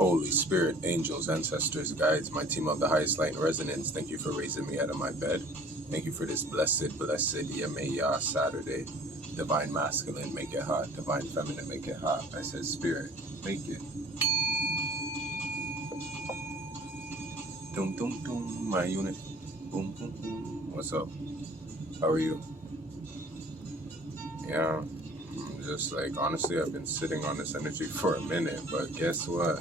Holy Spirit, angels, ancestors, guides, my team of the highest light and resonance, thank you for raising me out of my bed. Thank you for this blessed Yemaya Saturday. Divine masculine, make it hot. Divine feminine, make it hot. I said, Spirit, make it. Dum dum dum, my unit. Boom boom boom. What's up? How are you? Yeah, just like honestly, I've been sitting on this energy for a minute, but guess what?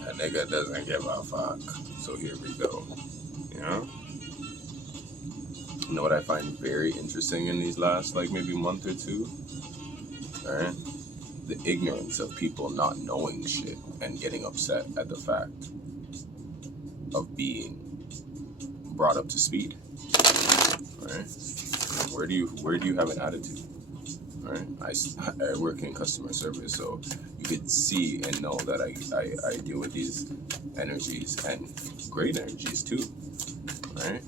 A nigga doesn't give a fuck. So here we go. Yeah. You know what I find very interesting in these last like maybe month or two? Alright? The ignorance of people not knowing shit and getting upset at the fact of being brought up to speed. Right? Where do you have an attitude? Right? I work in customer service, so you could see and know that I deal with these energies and great energies too. Right?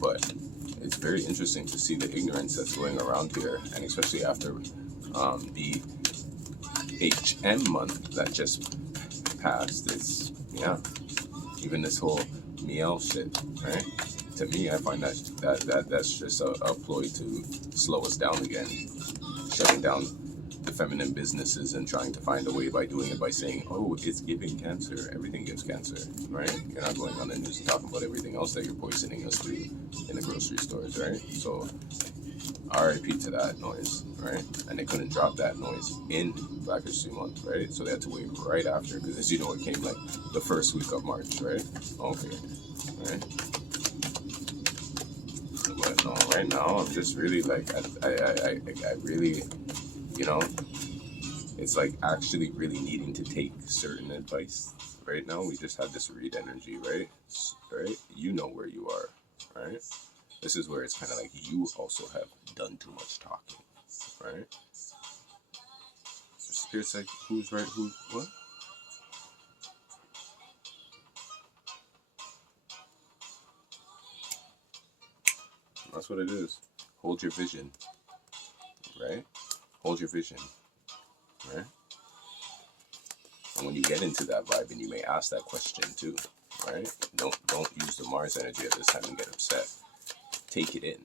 But it's very interesting to see the ignorance that's going around here, and especially after the HM month that just passed. It's even this whole meow shit, right? To me, I find that's just a ploy to slow us down again, shutting down the feminine businesses and trying to find a way by doing it by saying, oh, it's giving cancer. Everything gives cancer, right? You're not going on the news and talking about everything else that you're poisoning us through in the grocery stores, right? So RIP to that noise, right? And they couldn't drop that noise in Black History Month, right? So they had to wait right after, because as you know, it came like the first week of March, right? Okay, right? But no, right now I'm just really like, I really, you know, it's like actually really needing to take certain advice right now. We just had this read energy, right? Right? You know where you are, right? This is where it's kind of like you also have done too much talking, right? Spirit's like, who's right, who, what? That's what it is. Hold your vision, right? Hold your vision, right? And when you get into that vibe, and you may ask that question too, right? Don't use the Mars energy at this time and get upset. Take it in,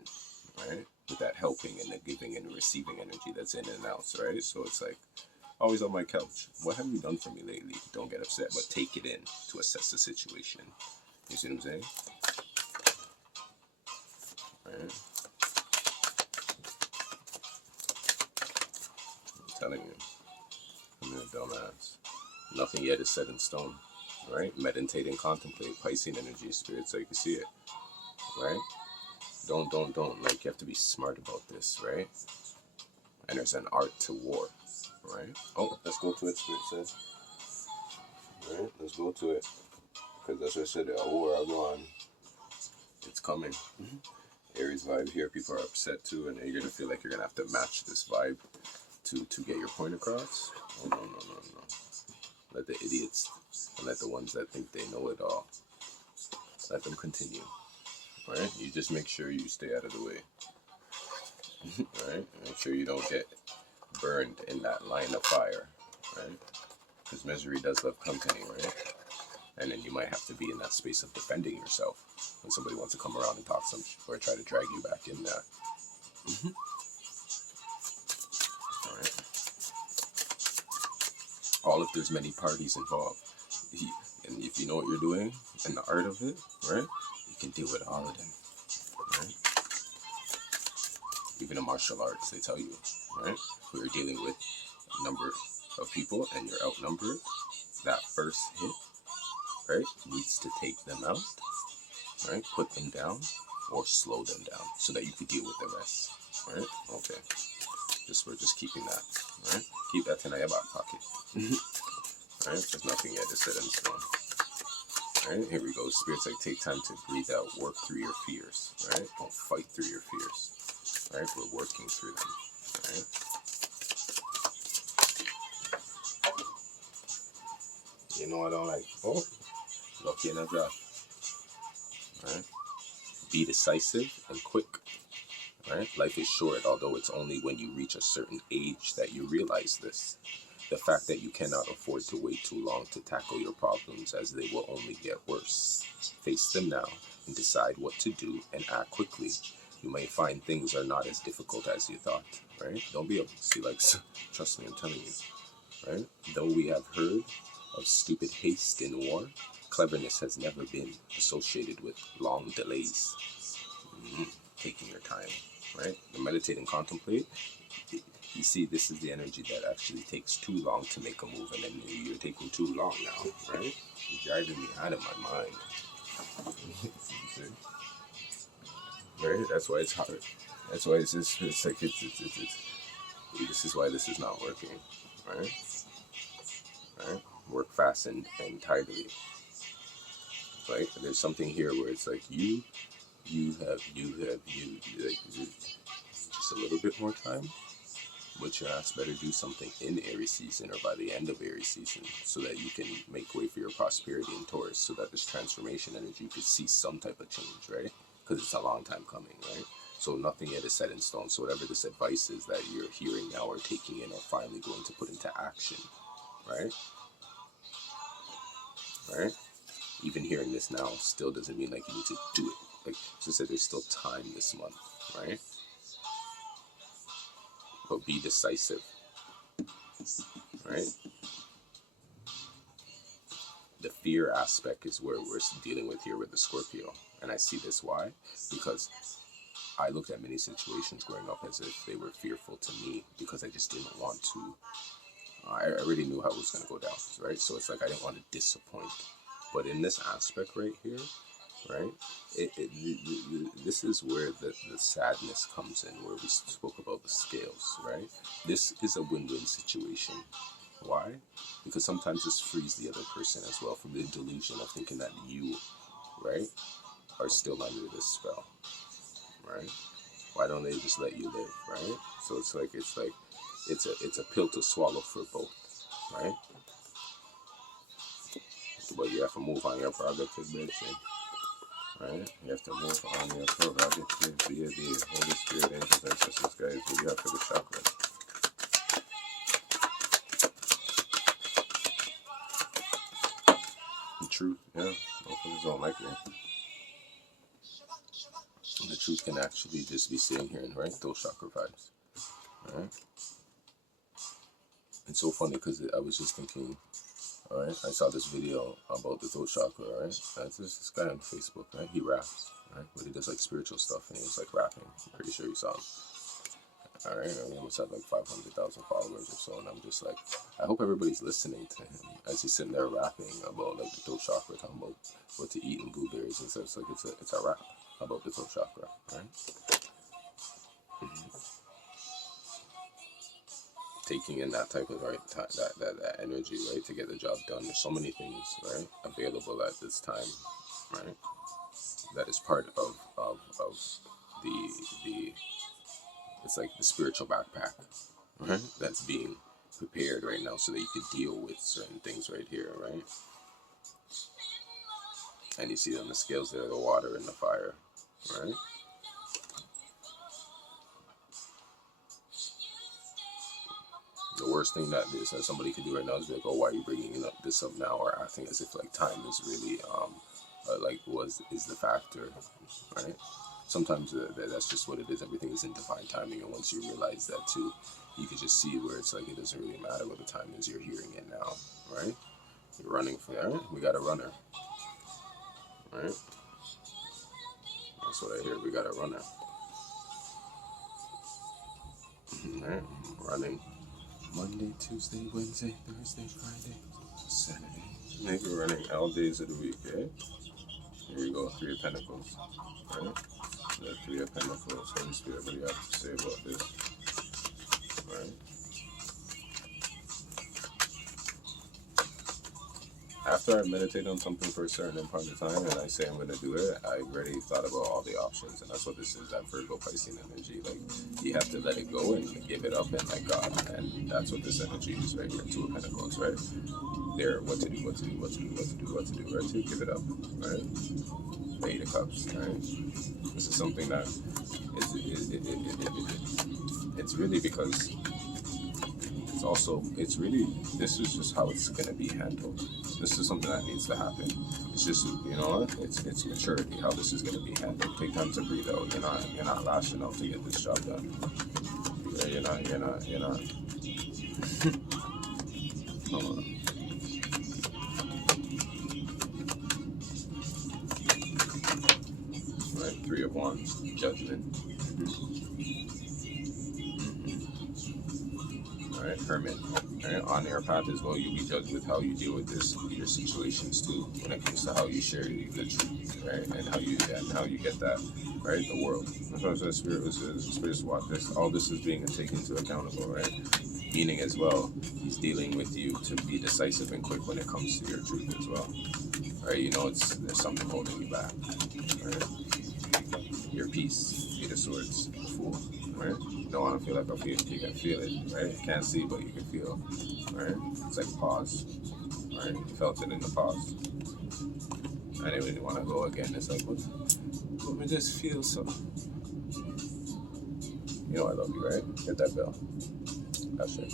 right? With that helping and the giving and the receiving energy that's in and out, right? So it's like, always on my couch. What have you done for me lately? Don't get upset, but take it in to assess the situation. You see what I'm saying? Right? I'm telling you, I'm a dumbass. Nothing yet is set in stone, right? Meditate and contemplate Piscean energy, spirit, so you can see it, right? Don't. Like, you have to be smart about this, right? And there's an art to war, right? Oh, let's go to it, spirit says. Right? Let's go to it. Because that's what I said, a war I go on. It's coming. Aries vibe here, people are upset too, and you're gonna feel like you're gonna have to match this vibe to get your point across. Oh no. Let the idiots and let the ones that think they know it all, let them continue. Right? You just make sure you stay out of the way. Right? Make sure you don't get burned in that line of fire. Right? Because misery does love company, right? And then you might have to be in that space of defending yourself when somebody wants to come around and talk some shit or try to drag you back in there. All right. All if there's many parties involved. And if you know what you're doing and the art of it, right, you can deal with all of them, right? Even in martial arts, they tell you, right, if we're dealing with a number of people and you're outnumbered, that first hit, right, needs to take them out, right, put them down, or slow them down so that you can deal with the rest, right? Okay. We're just keeping that, right? Keep that in your back pocket. Right? There's nothing yet to set in stone. Right? Here we go. Spirits like, take time to breathe out, work through your fears, right? Don't fight through your fears. Right? We're working through them. Right? You know what I don't like? Oh, lucky in a drop. Right? Be decisive and quick. Right? Life is short, although it's only when you reach a certain age that you realize this. The fact that you cannot afford to wait too long to tackle your problems, as they will only get worse. Face them now and decide what to do and act quickly. You may find things are not as difficult as you thought, right? Don't be trust me, I'm telling you, right? Though we have heard of stupid haste in war, cleverness has never been associated with long delays. Taking your time, right? You meditate and contemplate. You see, this is the energy that actually takes too long to make a move, and then you're taking too long now, right? You're driving me out of my mind. Right? That's why it's hard. That's why it's like this is why this is not working, right? Right? Work fast and tidily. Like there's something here where it's like you have like just a little bit more time, but your ass better do something in Aries season or by the end of Aries season so that you can make way for your prosperity in Taurus, so that this transformation energy could see some type of change, right? Because it's a long time coming, right? So nothing yet is set in stone. So whatever this advice is that you're hearing now or taking in or finally going to put into action, right? Right? Even hearing this now still doesn't mean like you need to do it. Like she said, there's still time this month, right? But be decisive, right? The fear aspect is where we're dealing with here with the Scorpio. And I see this why? Because I looked at many situations growing up as if they were fearful to me because I just didn't want to. I already knew how it was going to go down, right? So it's like I didn't want to disappoint. But in this aspect right here, right, this is where the sadness comes in, where we spoke about the scales, right? This is a win-win situation. Why? Because sometimes this frees the other person as well from the delusion of thinking that you, right, are still under this spell, right? Why don't they just let you live, right? So it's like it's a pill to swallow for both, right? But you have to move on your prerogative, bitch. Right? You have to move on your prerogative via the Holy Spirit, angels, ancestors, guys. What do you have for the chakra? The truth, yeah. Motherfuckers don't like it. The truth can actually just be sitting here and right those chakra vibes. Right? It's so funny because I was just thinking. Alright, I saw this video about the throat chakra, right? There's this guy on Facebook, right? He raps, right? But he does like spiritual stuff and he was like rapping. I'm pretty sure you saw him. Alright, and he almost had like 500,000 followers or so, and I'm just like, I hope everybody's listening to him as he's sitting there rapping about like the throat chakra, talking about what to eat and blueberries and stuff. It's like it's a rap about the throat chakra, right? Taking in that type of that energy, right, to get the job done. There's so many things, right, available at this time, right, that is part of the it's like the spiritual backpack, right, that's being prepared right now so that you could deal with certain things right here, right? And you see on the scales there, the water and the fire, right? The worst thing that somebody could do right now is be like, oh, why are you bringing this up now, or acting as if like time is really is the factor, right? Sometimes that's just what it is. Everything is in divine timing, and once you realize that too, you can just see where it's like it doesn't really matter what the time is. You're hearing it now, right? You're running for that. Right? We got a runner, right? That's what I hear. We got a runner, right? Running. Monday, Tuesday, Wednesday, Thursday, Friday, Saturday. Maybe running all days of the week, right? Here you go, Three of Pentacles, right? The Three of Pentacles, Holy Spirit, what do you have to say about this, right? After I meditate on something for a certain part of time and I say I'm going to do it, I already thought about all the options, and that's what this is, that Virgo Piscean energy. Like, you have to let it go and give it up and let God, and that's what this energy is right here, Two of Pentacles, right? There, what to do, right? To give it up, right? The Eight of Cups, right? This is something that it's really because it's also, it's really, this is just how it's gonna be handled. This is something that needs to happen. It's just, you know what? It's maturity, how this is gonna be handled. Take time to breathe out. You're not lashing out to get this job done. You're not. Hold on. Right, 3 of Wands, Judgment. Alright, Hermit. Alright, on your path as well, you'll be judged with how you deal with your situations too, when it comes to how you share the truth, right? And how you get that, right? The world. That's what the Spirit's watch. All this is being taken into accountable, right? Meaning as well, he's dealing with you to be decisive and quick when it comes to your truth as well. Right? You know there's something holding you back. Right? Your peace, 8 of Swords, Fool. Right? You don't want to feel like a feel, you can feel it, right? You can't see, but you can feel, right? It's like pause, right? You felt it in the pause. And then when you want to go again, it's like, let me just feel something. You know I love you, right? Hit that bell. That's it.